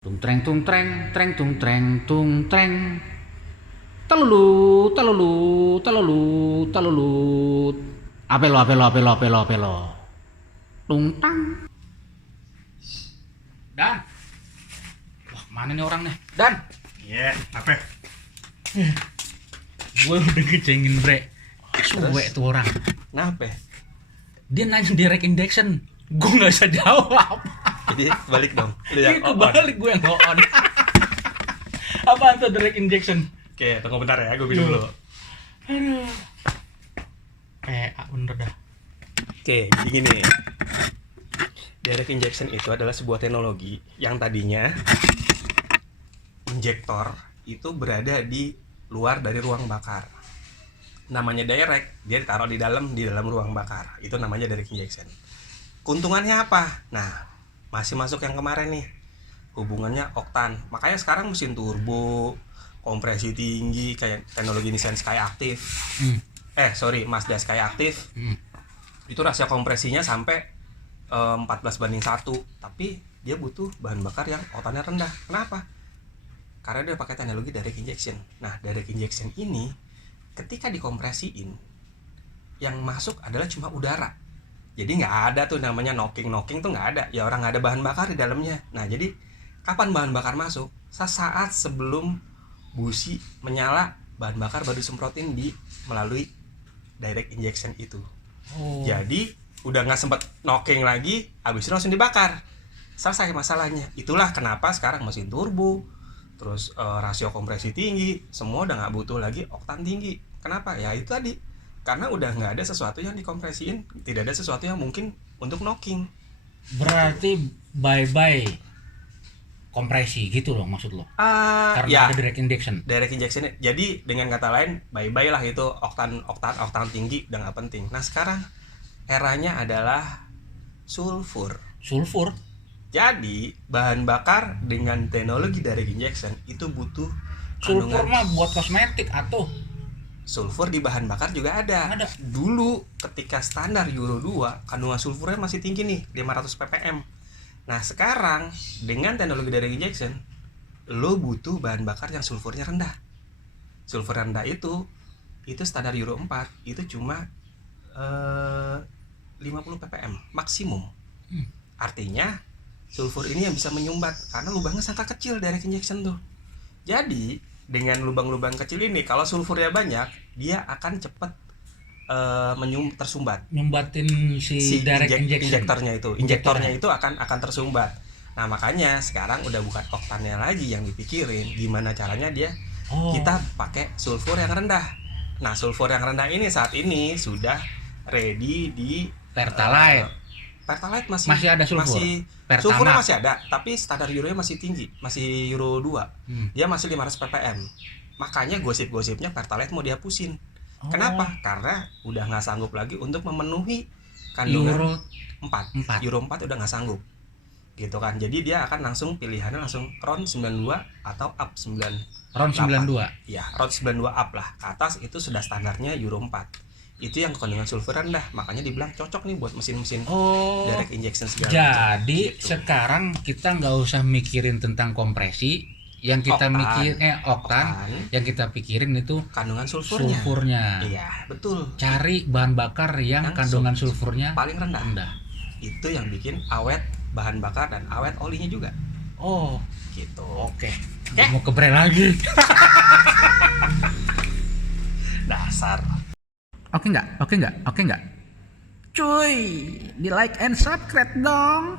Tung treng tung treng treng tung treng tung treng. Talulu talulu talulu talulu. Apelo. Tung tang. Dan. Wah, mana nih orang nih? Dan. Iya, apa? Gue udah ngecengin bre. Suwe tuh orang. Kenapa? Dia nanya direct injection. Gue nggak bisa jawab. Jadi balik dong. Itu balik gue yang on. Apaan tuh direct injection? Oke, tunggu bentar ya, gue minum dulu. Aduh. Bener dah. Oke, jadi gini. Direct injection itu adalah sebuah teknologi yang tadinya injektor itu berada di luar dari ruang bakar. Namanya direct, dia ditaruh di dalam ruang bakar. Itu namanya direct injection. Keuntungannya apa? Nah, masih masuk yang kemarin nih. Hubungannya oktan. Makanya sekarang mesin turbo, kompresi tinggi kayak teknologi Nissan Skyactiv. Mazda Skyactiv. Itu rasio kompresinya sampai 14:1. Tapi dia butuh bahan bakar yang oktannya rendah. Kenapa? Karena dia pakai teknologi direct injection. Nah, direct injection ini ketika dikompresiin, yang masuk adalah cuma udara. Jadi nggak ada tuh namanya knocking tuh nggak ada. Ya orang nggak ada bahan bakar di dalamnya. Nah, jadi kapan bahan bakar masuk? Sesaat sebelum busi menyala, bahan bakar baru disemprotin melalui direct injection itu. Jadi udah nggak sempet knocking lagi, habis itu langsung dibakar. Selesai masalahnya. Itulah kenapa sekarang mesin turbo, terus rasio kompresi tinggi, semua udah nggak butuh lagi oktan tinggi. Kenapa? Ya itu tadi, karena udah nggak ada sesuatu yang dikompresiin, tidak ada sesuatu yang mungkin untuk knocking. Berarti bye kompresi gitu loh maksud lo? Karena Ya, ada direct injection. direct injection. Jadi dengan kata lain, bye lah itu oktan tinggi udah nggak penting. Nah sekarang eranya adalah sulfur. Sulfur. Jadi bahan bakar dengan teknologi direct injection itu butuh Sulfur kandungan mah buat kosmetik atau sulfur di bahan bakar juga ada. Ada. Dulu ketika standar Euro 2 kandungan sulfurnya masih tinggi nih, 500 ppm. Nah sekarang dengan teknologi direct injection lo butuh bahan bakar yang sulfurnya rendah. Sulfur rendah itu standar Euro 4 itu cuma 50 ppm maksimum. Artinya sulfur ini yang bisa menyumbat karena lubangnya sangat kecil direct injection tuh. Jadi dengan lubang-lubang kecil ini kalau sulfurnya banyak dia akan cepat tersumbat. nyumbatin si direct injection. Injektornya itu akan tersumbat. Nah makanya sekarang udah bukan oktannya lagi yang dipikirin, gimana caranya kita pakai sulfur yang rendah. Nah sulfur yang rendah ini saat ini sudah ready di Pertalite. Pertalite masih ada sulfur. Sulfurnya masih ada, tapi standar Euro-nya masih tinggi, masih Euro 2. Dia masih 500 ppm. Makanya gosip-gosipnya Pertalite mau dihapusin. Kenapa? Karena udah nggak sanggup lagi untuk memenuhi kandungan Euro 4. Euro 4 udah nggak sanggup. Gitu kan. Jadi dia akan pilihannya langsung RON 92 atau up 9. RON 92. Ya, RON 92 up lah. Ke atas itu sudah standarnya Euro 4. Itu yang kandungan sulfur rendah, makanya dibilang cocok nih buat mesin-mesin direct injection segala macam. Jadi Gitu. Sekarang kita nggak usah mikirin tentang kompresi, yang kita oktan, yang kita pikirin itu kandungan sulfurnya. Iya, betul. Cari bahan bakar yang kandungan sulfurnya paling rendah. Itu yang bikin awet bahan bakar dan awet olinya juga. Gitu. Oke. Mau ke bre lagi. Dasar. Oke nggak? Cuy, di like and subscribe dong.